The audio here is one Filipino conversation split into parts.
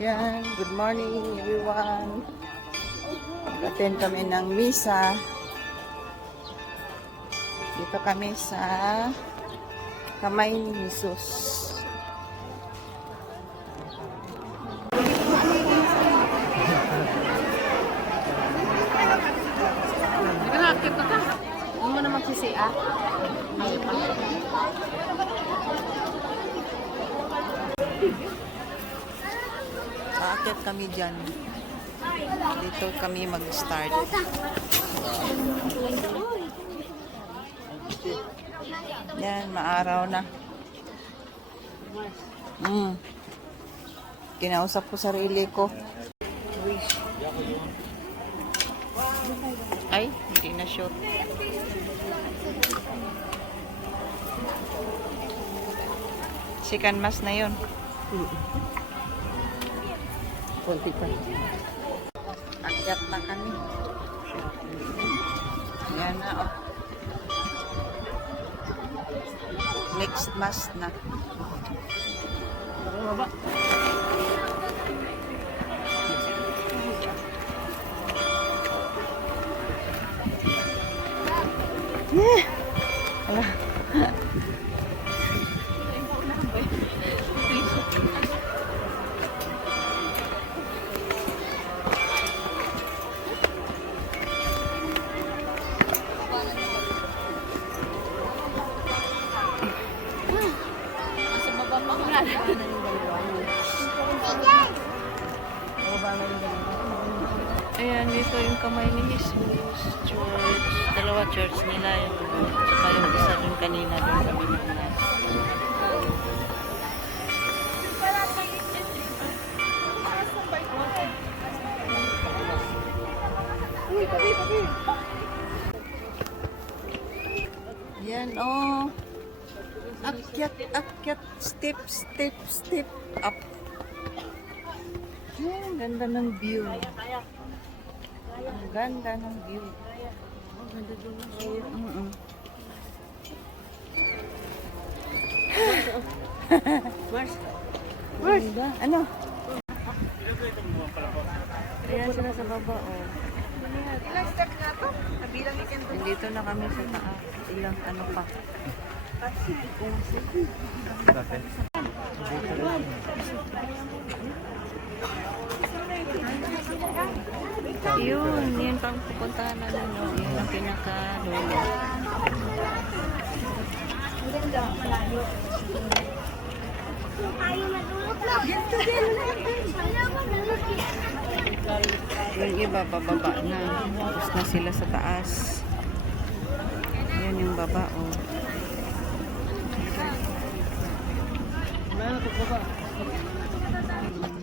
Yan, good morning everyone. Attend kami ng misa. Dito kami sa Kamay ni Jesus. Nakakit na ka. Hindi mo na magsisiya. Aakit kami dyan. Dito kami mag-start. Yan, maaraw na. Kinausap ko sarili ko. Ay, hindi na shoot. Second mass na yun. Konti pa. Akyat na kami. Yan na, oh. Next mass na. Baba. Yeah. Ala. Ayan, dito yung Kamay ni Jesus Church. Dalawa church nila yun. Saka yung isa dun kanina dun kami naglas. Yan, oh. Akyat, akyat, step, step, step up. Ang ganda ng view. Ang ganda ng view. Ang ganda doon ng view. Mars. Where's? Ano? Ayan sila sa baba, oh. Ilang step na to? Nabilang ni Kento. Nandito na kami sa taas. Ilang ano pa. Yun pang pupuntahan na no. Yun ang pinaka-dulo. Yung iba, bababa na. Tapos na sila sa taas. Yan yung baba, oh.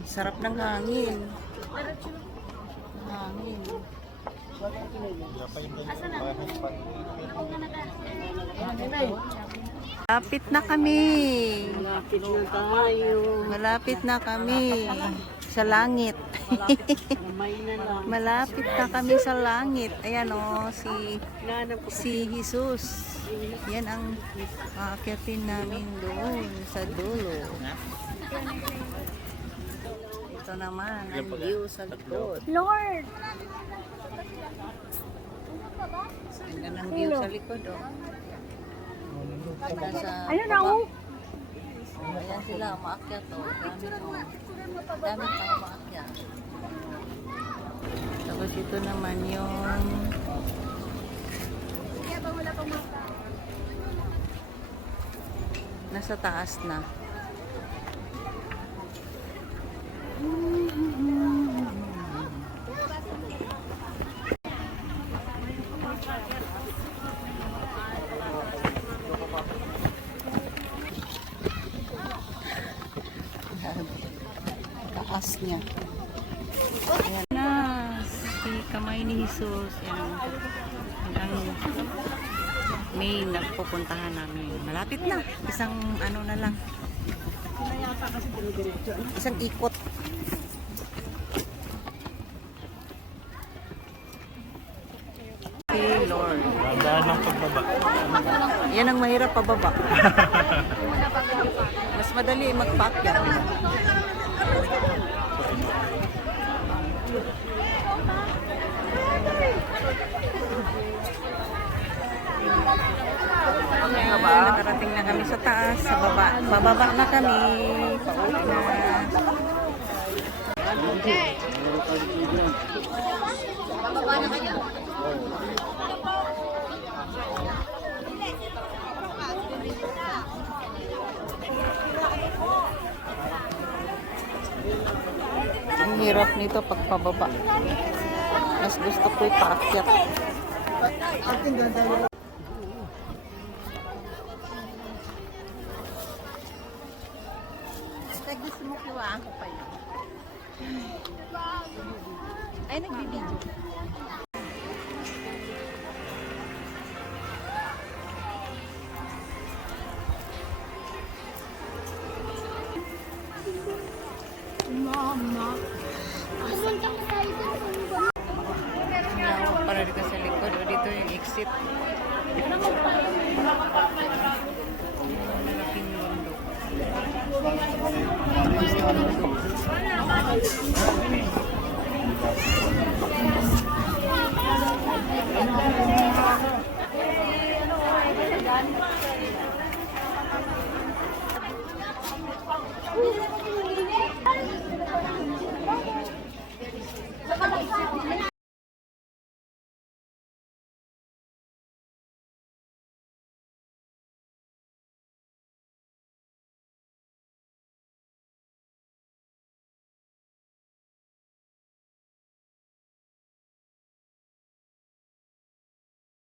Sarap ng hangin. Hangin. Malapit na kami. Malapit na tayo. Malapit na kami sa langit. Kamay na lang. Malapit na kami sa langit. Ayan, oh, si Jesus. Yan ang aakyatin namin doon sa dulo. Ito naman ang view sa likod. Lord! Ang ganang view sa likod, oh. Ayun na, oh! Ayan sila, umaakyat, oh. Dami pang umaakyat. Tapos ito naman yung nasa taas na. Taas niya. Ayan na si Kamay ni Jesus. Yan ang main na pupuntahan namin. Malapit na. Isang ano na lang. Isang ikot. Okay, Lord. Daan ng pagbaba. Yan ang mahirap pababa. Mas madali magpaakyat. Nakarating na kami sa taas, sa baba. Bababa na kami. Pauwi na. Bababa na kayo. Ang hirap nito pagpababa. Mas gusto ko ipaakyat. Gusto mo kiwaan ko pa yun. Ay, nagbibideo. Mama. Pumunta ko tayo doon. Tinawag para dito sa likod. O dito yung exit. Malaking bundok.